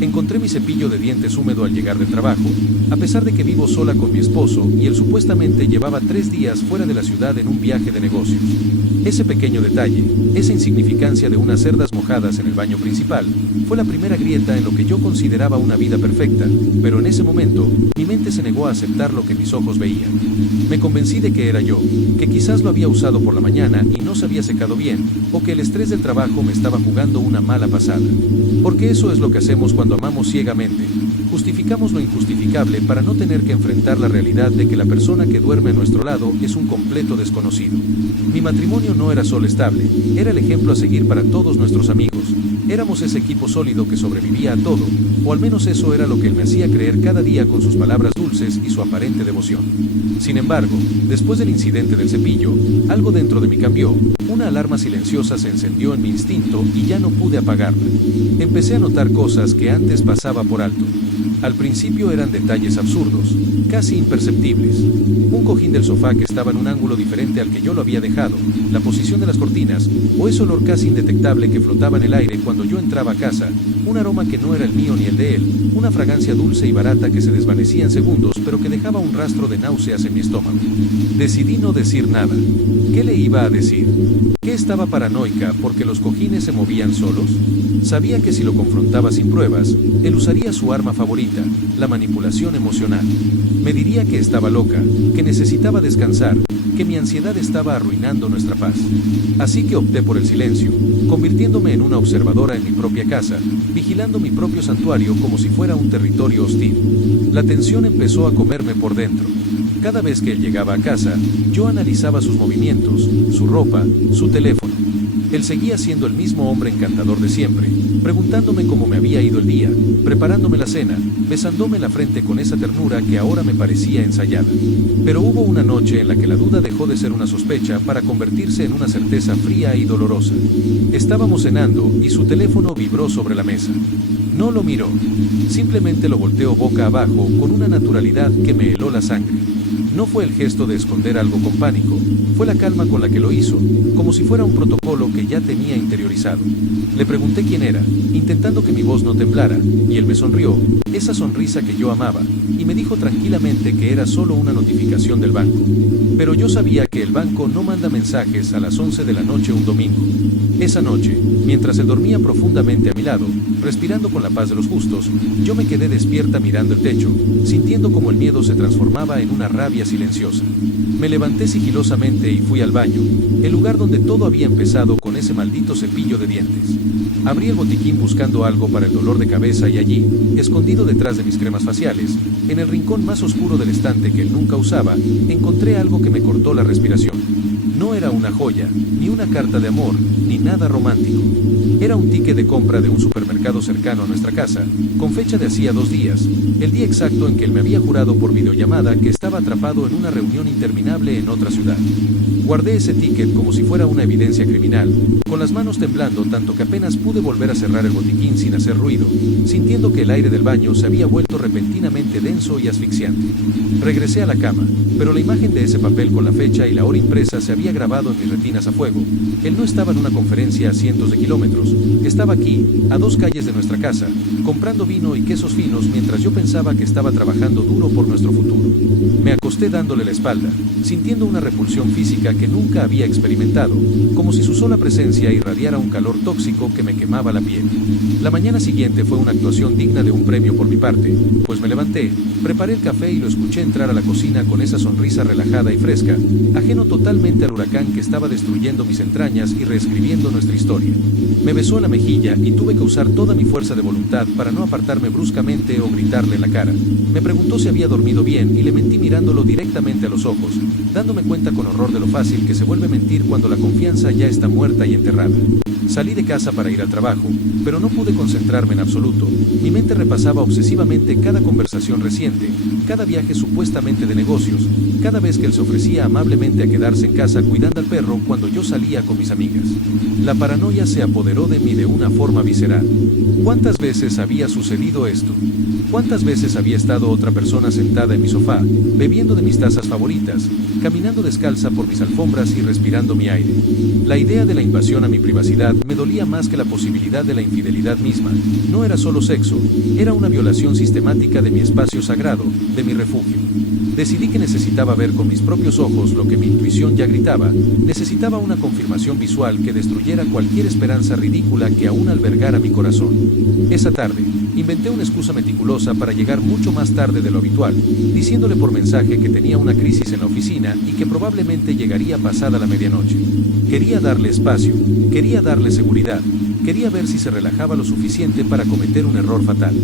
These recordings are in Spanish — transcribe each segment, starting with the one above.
Encontré mi cepillo de dientes húmedo al llegar del trabajo, a pesar de que vivo sola con mi esposo y él supuestamente llevaba 3 días fuera de la ciudad en un viaje de negocios. Ese pequeño detalle, esa insignificancia de unas cerdas mojadas en el baño principal, fue la primera grieta en lo que yo consideraba una vida perfecta, pero en ese momento, mi mente se negó a aceptar lo que mis ojos veían. Me convencí de que era yo, que quizás lo había usado por la mañana y no se había secado bien, o que el estrés del trabajo me estaba jugando una mala pasada. Porque eso es lo que hacemos cuando amamos ciegamente. Justificamos lo injustificable para no tener que enfrentar la realidad de que la persona que duerme a nuestro lado es un completo desconocido. Mi matrimonio no era solo estable, era el ejemplo a seguir para todos nuestros amigos. Éramos ese equipo sólido que sobrevivía a todo, o al menos eso era lo que él me hacía creer cada día con sus palabras dulces y su aparente devoción. Sin embargo, después del incidente del cepillo, algo dentro de mí cambió. Una alarma silenciosa se encendió en mi instinto y ya no pude apagarla. Empecé a notar cosas que antes pasaba por alto. Al principio eran detalles absurdos, casi imperceptibles. Un cojín del sofá que estaba en un ángulo diferente al que yo lo había dejado, la posición de las cortinas, o ese olor casi indetectable que flotaba en el aire cuando yo entraba a casa, un aroma que no era el mío ni el de él, una fragancia dulce y barata que se desvanecía en segundos pero que dejaba un rastro de náuseas en mi estómago. Decidí no decir nada. ¿Qué le iba a decir? ¿Qué estaba paranoica porque los cojines se movían solos? Sabía que si lo confrontaba sin pruebas, él usaría su arma favorita, la manipulación emocional. Me diría que estaba loca, que necesitaba descansar, que mi ansiedad estaba arruinando nuestra paz. Así que opté por el silencio, convirtiéndome en una observadora en mi propia casa, vigilando mi propio santuario como si fuera un territorio hostil. La tensión empezó a comerme por dentro. Cada vez que él llegaba a casa, yo analizaba sus movimientos, su ropa, su teléfono. Él seguía siendo el mismo hombre encantador de siempre, preguntándome cómo me había ido el día, preparándome la cena, besándome la frente con esa ternura que ahora me parecía ensayada. Pero hubo una noche en la que la duda dejó de ser una sospecha para convertirse en una certeza fría y dolorosa. Estábamos cenando y su teléfono vibró sobre la mesa. No lo miró, simplemente lo volteó boca abajo con una naturalidad que me heló la sangre. No fue el gesto de esconder algo con pánico, fue la calma con la que lo hizo, como si fuera un protocolo que ya tenía interiorizado. Le pregunté quién era, intentando que mi voz no temblara, y él me sonrió, esa sonrisa que yo amaba, y me dijo tranquilamente que era solo una notificación del banco. Pero yo sabía que el banco no manda mensajes a las 11 de la noche un domingo. Esa noche, mientras él dormía profundamente a mi lado, respirando con la paz de los justos, yo me quedé despierta mirando el techo, sintiendo como el miedo se transformaba en una rabia silenciosa. Me levanté sigilosamente y fui al baño, el lugar donde todo había empezado con ese maldito cepillo de dientes. Abrí el botiquín buscando algo para el dolor de cabeza y allí, escondido detrás de mis cremas faciales, en el rincón más oscuro del estante que él nunca usaba, encontré algo que me cortó la respiración. No era una joya, ni una carta de amor, ni nada romántico. Era un ticket de compra de un supermercado cercano a nuestra casa, con fecha de hacía 2 días, el día exacto en que él me había jurado por videollamada que estaba atrapado en una reunión interminable en otra ciudad. Guardé ese ticket como si fuera una evidencia criminal, con las manos temblando tanto que apenas pude volver a cerrar el botiquín sin hacer ruido, sintiendo que el aire del baño se había vuelto repentinamente denso y asfixiante. Regresé a la cama, pero la imagen de ese papel con la fecha y la hora impresa se había grabado en mis retinas a fuego. Él no estaba en una conferencia a cientos de kilómetros, estaba aquí, a 2 calles de nuestra casa, comprando vino y quesos finos mientras yo pensaba que estaba trabajando duro por nuestro futuro. Me acosté dándole la espalda, sintiendo una repulsión física que nunca había experimentado, como si su sola presencia irradiara un calor tóxico que me quemaba la piel. La mañana siguiente fue una actuación digna de un premio por mi parte, pues me levanté, preparé el café y lo escuché entrar a la cocina con esa sonrisa relajada y fresca, ajeno totalmente al huracán que estaba destruyendo mis entrañas y reescribiendo nuestra historia. Me besó en la mejilla y tuve que usar toda mi fuerza de voluntad para no apartarme bruscamente o gritarle en la cara. Me preguntó si había dormido bien y le mentí mirándolo directamente a los ojos, dándome cuenta con horror de lo fácil que se vuelve mentir cuando la confianza ya está muerta y enterrada. Salí de casa para ir al trabajo, pero no pude concentrarme en absoluto. Mi mente repasaba obsesivamente cada conversación reciente, cada viaje supuestamente de negocios, cada vez que él se ofrecía amablemente a quedarse en casa cuidando al perro cuando yo salía con mis amigas. La paranoia se apoderó de mí de una forma visceral. ¿Cuántas veces había sucedido esto? ¿Cuántas veces había estado otra persona sentada en mi sofá, bebiendo de mis tazas favoritas, caminando descalza por mis alfombras y respirando mi aire? La idea de la invasión a mi privacidad verdad me dolía más que la posibilidad de la infidelidad misma. No era solo sexo, era una violación sistemática de mi espacio sagrado, de mi refugio. Decidí que necesitaba ver con mis propios ojos lo que mi intuición ya gritaba. Necesitaba una confirmación visual que destruyera cualquier esperanza ridícula que aún albergara mi corazón. Esa tarde, inventé una excusa meticulosa para llegar mucho más tarde de lo habitual, diciéndole por mensaje que tenía una crisis en la oficina y que probablemente llegaría pasada la medianoche. Quería darle espacio, quería darle seguridad, quería ver si se relajaba lo suficiente para cometer un error fatal.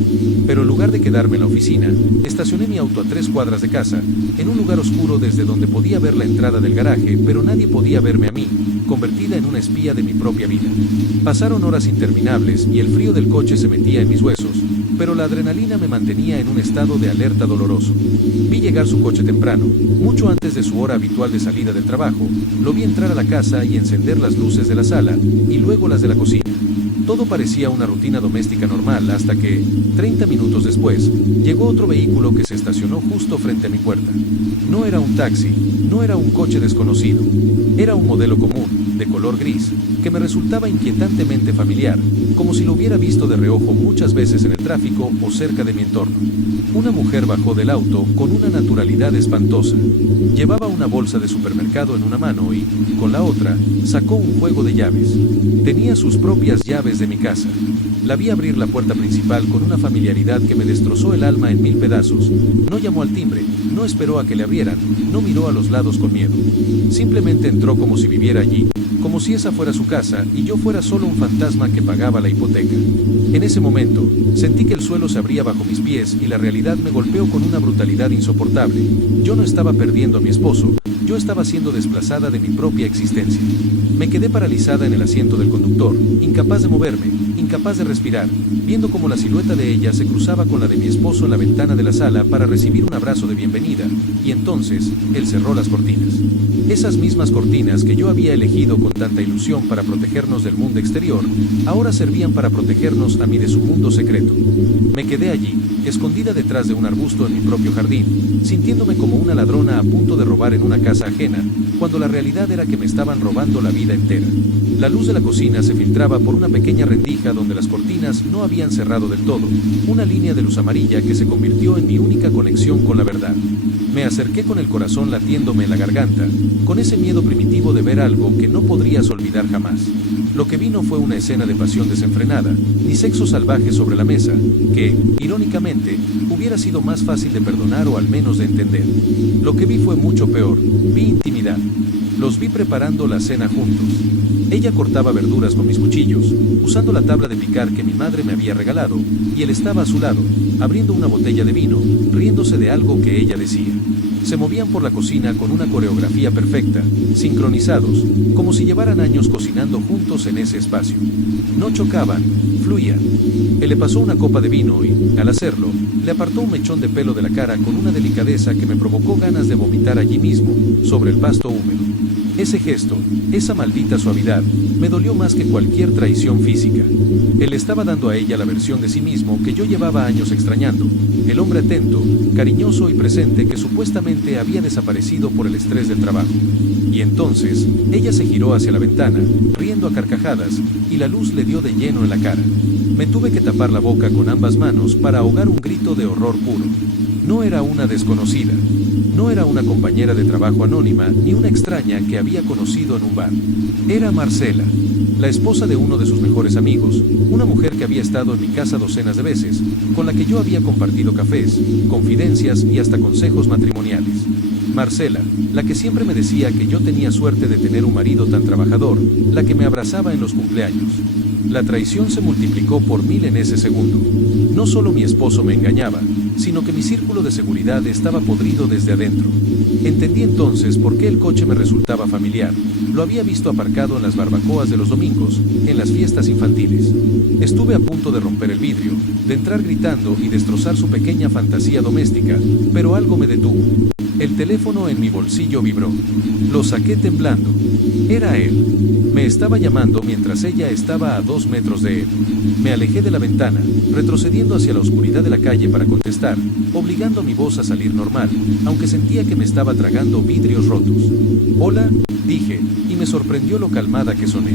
Pero en lugar de quedarme en la oficina, estacioné mi auto a 3 cuadras de casa, en un lugar oscuro desde donde podía ver la entrada del garaje, pero nadie podía verme a mí, convertida en una espía de mi propia vida. Pasaron horas interminables y el frío del coche se metía en mis huesos, pero la adrenalina me mantenía en un estado de alerta doloroso. Vi llegar su coche temprano, mucho antes de su hora habitual de salida del trabajo. Lo vi entrar a la casa y encender las luces de la sala, y luego las de la cocina. Todo parecía una rutina doméstica normal hasta que, 30 minutos después, llegó otro vehículo que se estacionó justo frente a mi puerta. No era un taxi, no era un coche desconocido. Era un modelo común, de color gris, que me resultaba inquietantemente familiar, como si lo hubiera visto de reojo muchas veces en el tráfico o cerca de mi entorno. Una mujer bajó del auto con una naturalidad espantosa. Llevaba una bolsa de supermercado en una mano y, con la otra, sacó un juego de llaves. Tenía sus propias llaves de mi casa. La vi abrir la puerta principal con una familiaridad que me destrozó el alma en 1000 pedazos. No llamó al timbre, no esperó a que le abrieran, no miró a los lados con miedo. Simplemente entró como si viviera allí, como si esa fuera su casa y yo fuera solo un fantasma que pagaba la hipoteca. En ese momento, sentí que el suelo se abría bajo mis pies y la realidad me golpeó con una brutalidad insoportable. Yo no estaba perdiendo a mi esposo, yo estaba siendo desplazada de mi propia existencia. Me quedé paralizada en el asiento del conductor, incapaz de moverme, incapaz de respirar, viendo cómo la silueta de ella se cruzaba con la de mi esposo en la ventana de la sala para recibir un abrazo de bienvenida, y entonces, él cerró las cortinas. Esas mismas cortinas que yo había elegido con tanta ilusión para protegernos del mundo exterior, ahora servían para protegernos a mí de su mundo secreto. Me quedé allí, escondida detrás de un arbusto en mi propio jardín, sintiéndome como una ladrona a punto de robar en una casa ajena, cuando la realidad era que me estaban robando la vida entera. La luz de la cocina se filtraba por una pequeña rendija donde las cortinas no habían cerrado del todo, una línea de luz amarilla que se convirtió en mi única conexión con la verdad. Me acerqué con el corazón latiéndome en la garganta, con ese miedo primitivo de ver algo que no podrías olvidar jamás. Lo que vi no fue una escena de pasión desenfrenada, ni sexo salvaje sobre la mesa, que, irónicamente, hubiera sido más fácil de perdonar o al menos de entender. Lo que vi fue mucho peor, vi intimidad. Los vi preparando la cena juntos. Ella cortaba verduras con mis cuchillos, usando la tabla de picar que mi madre me había regalado, y él estaba a su lado, abriendo una botella de vino, riéndose de algo que ella decía. Se movían por la cocina con una coreografía perfecta, sincronizados, como si llevaran años cocinando juntos en ese espacio. No chocaban, fluían. Él le pasó una copa de vino y, al hacerlo, le apartó un mechón de pelo de la cara con una delicadeza que me provocó ganas de vomitar allí mismo, sobre el pasto húmedo. Ese gesto, esa maldita suavidad, me dolió más que cualquier traición física. Él estaba dando a ella la versión de sí mismo que yo llevaba años extrañando, el hombre atento, cariñoso y presente que supuestamente había desaparecido por el estrés del trabajo. Y entonces, ella se giró hacia la ventana, riendo a carcajadas, y la luz le dio de lleno en la cara. Me tuve que tapar la boca con ambas manos para ahogar un grito de horror puro. No era una desconocida. No era una compañera de trabajo anónima ni una extraña que había conocido en un bar. Era Marcela, la esposa de uno de sus mejores amigos, una mujer que había estado en mi casa docenas de veces, con la que yo había compartido cafés, confidencias y hasta consejos matrimoniales. Marcela, la que siempre me decía que yo tenía suerte de tener un marido tan trabajador, la que me abrazaba en los cumpleaños. La traición se multiplicó por 1000 en ese segundo. No solo mi esposo me engañaba, sino que mi círculo de seguridad estaba podrido desde adentro. Entendí entonces por qué el coche me resultaba familiar. Lo había visto aparcado en las barbacoas de los domingos, en las fiestas infantiles. Estuve a punto de romper el vidrio, de entrar gritando y destrozar su pequeña fantasía doméstica, pero algo me detuvo. El teléfono en mi bolsillo vibró. Lo saqué temblando. Era él. Me estaba llamando mientras ella estaba a 2 metros de él. Me alejé de la ventana, retrocediendo hacia la oscuridad de la calle para contestar, obligando a mi voz a salir normal, aunque sentía que me estaba tragando vidrios rotos. «Hola», dije, y me sorprendió lo calmada que soné.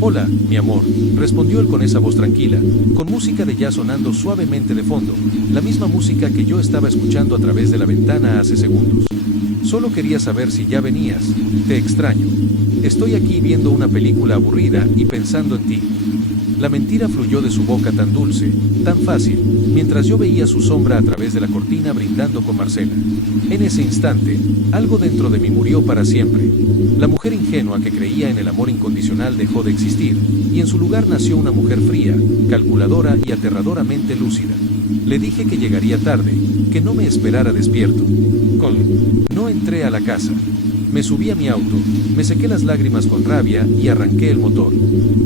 «Hola, mi amor», respondió él con esa voz tranquila, con música de jazz sonando suavemente de fondo, la misma música que yo estaba escuchando a través de la ventana hace segundos. «Solo quería saber si ya venías. Te extraño. Estoy aquí viendo una película aburrida y pensando en ti». La mentira fluyó de su boca tan dulce, tan fácil, mientras yo veía su sombra a través de la cortina brindando con Marcela. En ese instante, algo dentro de mí murió para siempre. La mujer ingenua que creía en el amor incondicional dejó de existir, y en su lugar nació una mujer fría, calculadora y aterradoramente lúcida. Le dije que llegaría tarde, que no me esperara despierto. No entré a la casa. Me subí a mi auto, me sequé las lágrimas con rabia y arranqué el motor.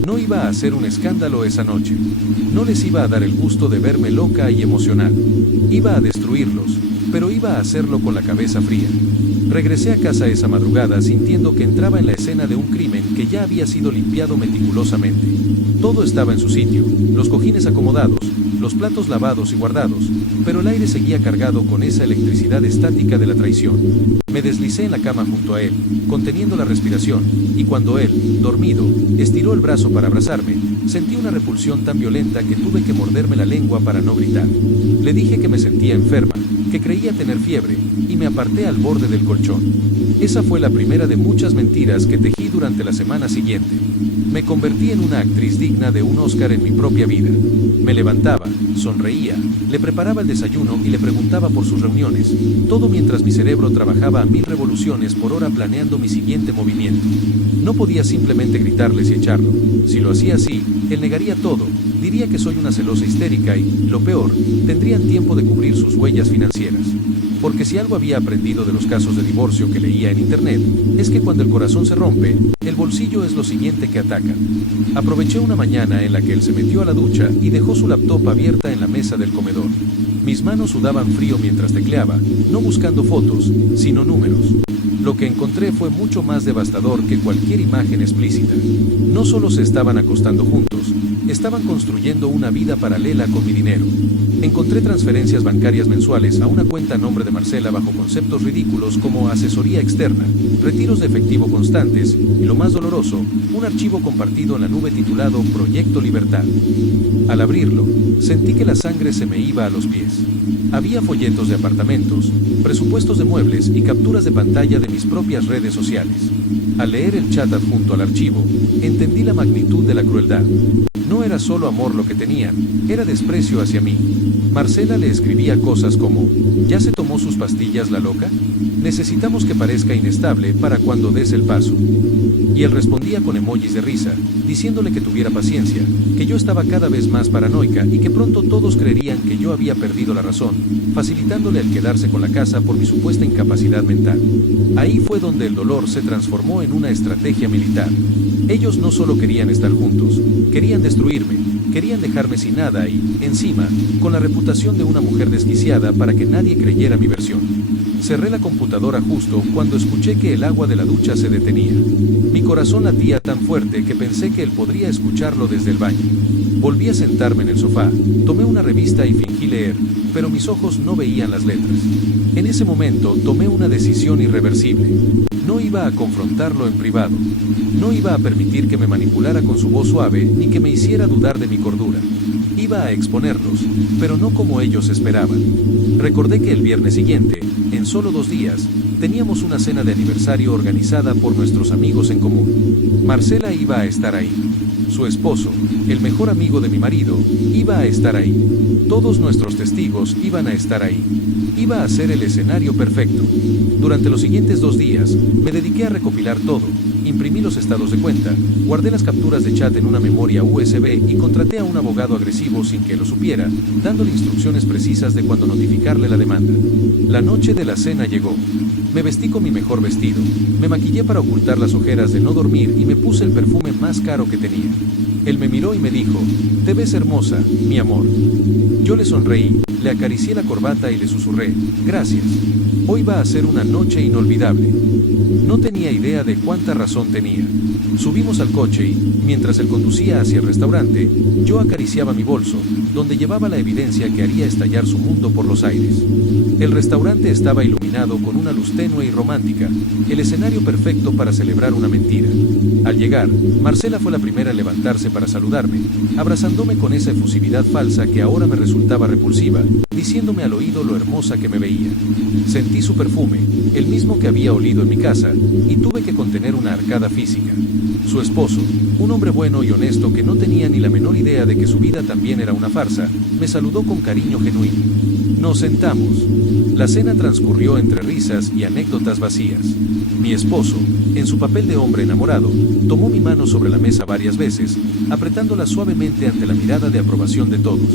No iba a hacer un escándalo esa noche. No les iba a dar el gusto de verme loca y emocional. Iba a destruirlos, pero iba a hacerlo con la cabeza fría. Regresé a casa esa madrugada sintiendo que entraba en la escena de un crimen que ya había sido limpiado meticulosamente. Todo estaba en su sitio, los cojines acomodados, los platos lavados y guardados, pero el aire seguía cargado con esa electricidad estática de la traición. Me deslicé en la cama junto a él, conteniendo la respiración, y cuando él, dormido, estiró el brazo para abrazarme, sentí una repulsión tan violenta que tuve que morderme la lengua para no gritar. Le dije que me sentía enferma, que creía tener fiebre, y me aparté al borde del colchón. Esa fue la primera de muchas mentiras que tejí durante la semana siguiente. Me convertí en una actriz digna de un Oscar en mi propia vida. Me levantaba, sonreía, le preparaba el desayuno y le preguntaba por sus reuniones, todo mientras mi cerebro trabajaba a 1000 revoluciones por hora planeando mi siguiente movimiento. No podía simplemente gritarles y echarlo. Si lo hacía así, él negaría todo, diría que soy una celosa histérica y, lo peor, tendrían tiempo de cubrir sus huellas financieras. Porque si algo había aprendido de los casos de divorcio que leía en internet, es que cuando el corazón se rompe, el bolsillo es lo siguiente que ataca. Aproveché una mañana en la que él se metió a la ducha y dejó su laptop abierta en la mesa del comedor. Mis manos sudaban frío mientras tecleaba, no buscando fotos, sino números. Lo que encontré fue mucho más devastador que cualquier imagen explícita. No solo se estaban acostando juntos, estaban construyendo una vida paralela con mi dinero. Encontré transferencias bancarias mensuales a una cuenta a nombre de Marcela bajo conceptos ridículos como asesoría externa, retiros de efectivo constantes y, lo más doloroso, un archivo compartido en la nube titulado Proyecto Libertad. Al abrirlo, sentí que la sangre se me iba a los pies. Había folletos de apartamentos, presupuestos de muebles y capturas de pantalla de mis propias redes sociales. Al leer el chat adjunto al archivo, entendí la magnitud de la crueldad. No era solo amor lo que tenían, era desprecio hacia mí. Marcela le escribía cosas como: ¿ya se tomó sus pastillas la loca? Necesitamos que parezca inestable para cuando des el paso. Y él respondía con emojis de risa, diciéndole que tuviera paciencia, que yo estaba cada vez más paranoica y que pronto todos creerían que yo había perdido la razón, facilitándole el quedarse con la casa por mi supuesta incapacidad mental. Ahí fue donde el dolor se transformó en una estrategia militar. Ellos no solo querían estar juntos, querían destruirme, querían dejarme sin nada y, encima, con la reputación de una mujer desquiciada para que nadie creyera mi versión. Cerré la computadora justo cuando escuché que el agua de la ducha se detenía. Mi corazón latía tan fuerte que pensé que él podría escucharlo desde el baño. Volví a sentarme en el sofá, tomé una revista y fingí leer, pero mis ojos no veían las letras. En ese momento tomé una decisión irreversible. No iba a confrontarlo en privado. No iba a permitir que me manipulara con su voz suave ni que me hiciera dudar de mi cordura. Iba a exponerlos, pero no como ellos esperaban. Recordé que el viernes siguiente, en solo 2 días, teníamos una cena de aniversario organizada por nuestros amigos en común. Marcela iba a estar ahí. Su esposo, el mejor amigo de mi marido, iba a estar ahí. Todos nuestros testigos iban a estar ahí. Iba a ser el escenario perfecto. Durante los siguientes 2 días, me dediqué a recopilar todo. Imprimí los estados de cuenta, guardé las capturas de chat en una memoria USB y contraté a un abogado agresivo sin que lo supiera, dándole instrucciones precisas de cuándo notificarle la demanda. La noche de la cena llegó. Me vestí con mi mejor vestido, me maquillé para ocultar las ojeras de no dormir y me puse el perfume más caro que tenía. Él me miró y me dijo: «Te ves hermosa, mi amor». Yo le sonreí, le acaricié la corbata y le susurré: «Gracias. Hoy va a ser una noche inolvidable». No tenía idea de cuánta razón tenía. Subimos al coche y, mientras él conducía hacia el restaurante, yo acariciaba mi bolso, donde llevaba la evidencia que haría estallar su mundo por los aires. El restaurante estaba iluminado con una luz tenue y romántica, el escenario perfecto para celebrar una mentira. Al llegar, Marcela fue la primera en levantarse para saludarme, abrazándome con esa efusividad falsa que ahora me resultaba repulsiva, diciéndome al oído lo hermosa que me veía. Sentí su perfume, el mismo que había olido en mi casa, y tuve que contener una arcada física. Su esposo, un hombre bueno y honesto que no tenía ni la menor idea de que su vida también era una farsa, me saludó con cariño genuino. Nos sentamos. La cena transcurrió entre risas y anécdotas vacías. Mi esposo, en su papel de hombre enamorado, tomó mi mano sobre la mesa varias veces, apretándola suavemente ante la mirada de aprobación de todos.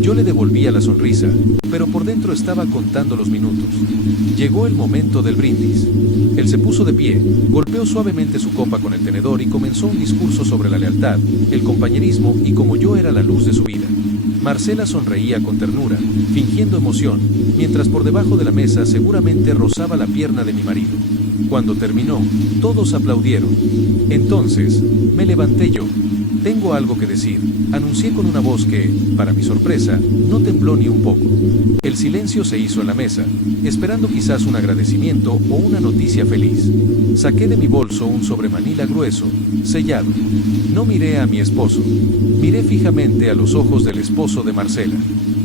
Yo le devolvía la sonrisa, pero por dentro estaba contando los minutos. Llegó el momento del brindis. Él se puso de pie, golpeó suavemente su copa con el tenedor y comenzó un discurso sobre la lealtad, el compañerismo y cómo yo era la luz de su vida. Marcela sonreía con ternura, fingiendo emoción, mientras por debajo de la mesa seguramente rozaba la pierna de mi marido. Cuando terminó, todos aplaudieron. Entonces, me levanté yo. Tengo algo que decir, anuncié con una voz que, para mi sorpresa, no tembló ni un poco. El silencio se hizo en la mesa, esperando quizás un agradecimiento o una noticia feliz. Saqué de mi bolso un sobremanila grueso, sellado. No miré a mi esposo. Miré fijamente a los ojos del esposo de Marcela.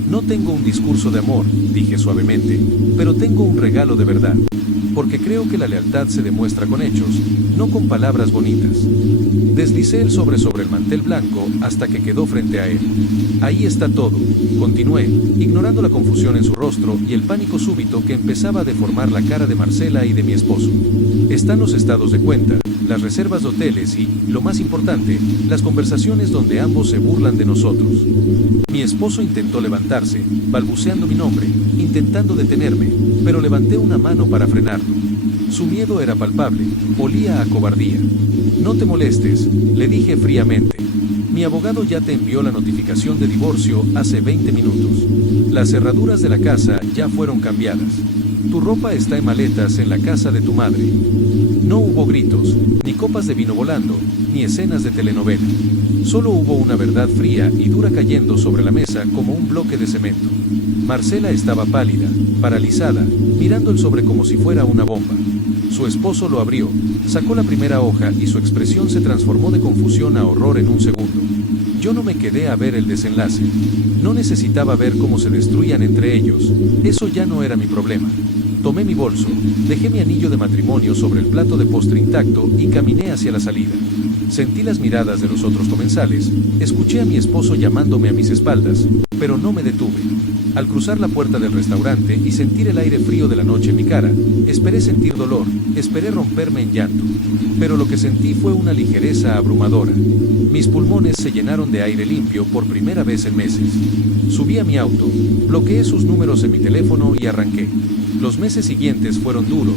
No tengo un discurso de amor, dije suavemente, pero tengo un regalo de verdad. Porque creo que la lealtad se demuestra con hechos, no con palabras bonitas. Deslicé el sobre el mantel blanco hasta que quedó frente a él. Ahí está todo, continué, ignorando la confusión en su rostro y el pánico súbito que empezaba a deformar la cara de Marcela y de mi esposo. Están los estados de cuenta, las reservas de hoteles y, lo más importante, las conversaciones donde ambos se burlan de nosotros. Mi esposo intentó levantarse, balbuceando mi nombre, intentando detenerme, pero levanté una mano para frenarlo. Su miedo era palpable, olía a cobardía. No te molestes, le dije fríamente. Mi abogado ya te envió la notificación de divorcio hace 20 minutos. Las cerraduras de la casa ya fueron cambiadas. Tu ropa está en maletas en la casa de tu madre. No hubo gritos, ni copas de vino volando, ni escenas de telenovela. Solo hubo una verdad fría y dura cayendo sobre la mesa como un bloque de cemento. Marcela estaba pálida, paralizada, mirando el sobre como si fuera una bomba. Su esposo lo abrió, sacó la primera hoja y su expresión se transformó de confusión a horror en un segundo. Yo no me quedé a ver el desenlace. No necesitaba ver cómo se destruían entre ellos. Eso ya no era mi problema. Tomé mi bolso, dejé mi anillo de matrimonio sobre el plato de postre intacto y caminé hacia la salida. Sentí las miradas de los otros comensales, escuché a mi esposo llamándome a mis espaldas, pero no me detuve. Al cruzar la puerta del restaurante y sentir el aire frío de la noche en mi cara, esperé sentir dolor, esperé romperme en llanto. Pero lo que sentí fue una ligereza abrumadora. Mis pulmones se llenaron de aire limpio por primera vez en meses. Subí a mi auto, bloqueé sus números en mi teléfono y arranqué. Los meses siguientes fueron duros,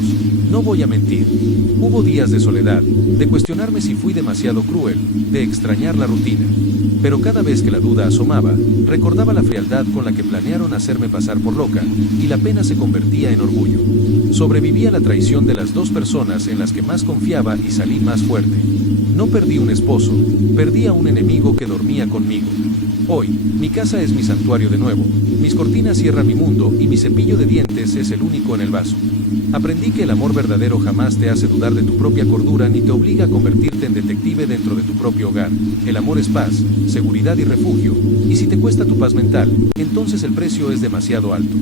no voy a mentir. Hubo días de soledad, de cuestionarme si fui demasiado cruel, de extrañar la rutina. Pero cada vez que la duda asomaba, recordaba la frialdad con la que planearon hacerme pasar por loca, y la pena se convertía en orgullo. Sobreviví a la traición de las dos personas en las que más confiaba y salí más fuerte. No perdí un esposo, perdí a un enemigo que dormía conmigo. Hoy, mi casa es mi santuario de nuevo, mis cortinas cierran mi mundo y mi cepillo de dientes es el único en el vaso. Aprendí que el amor verdadero jamás te hace dudar de tu propia cordura ni te obliga a convertirte en detective dentro de tu propio hogar. El amor es paz, seguridad y refugio, y si te cuesta tu paz mental, entonces el precio es demasiado alto.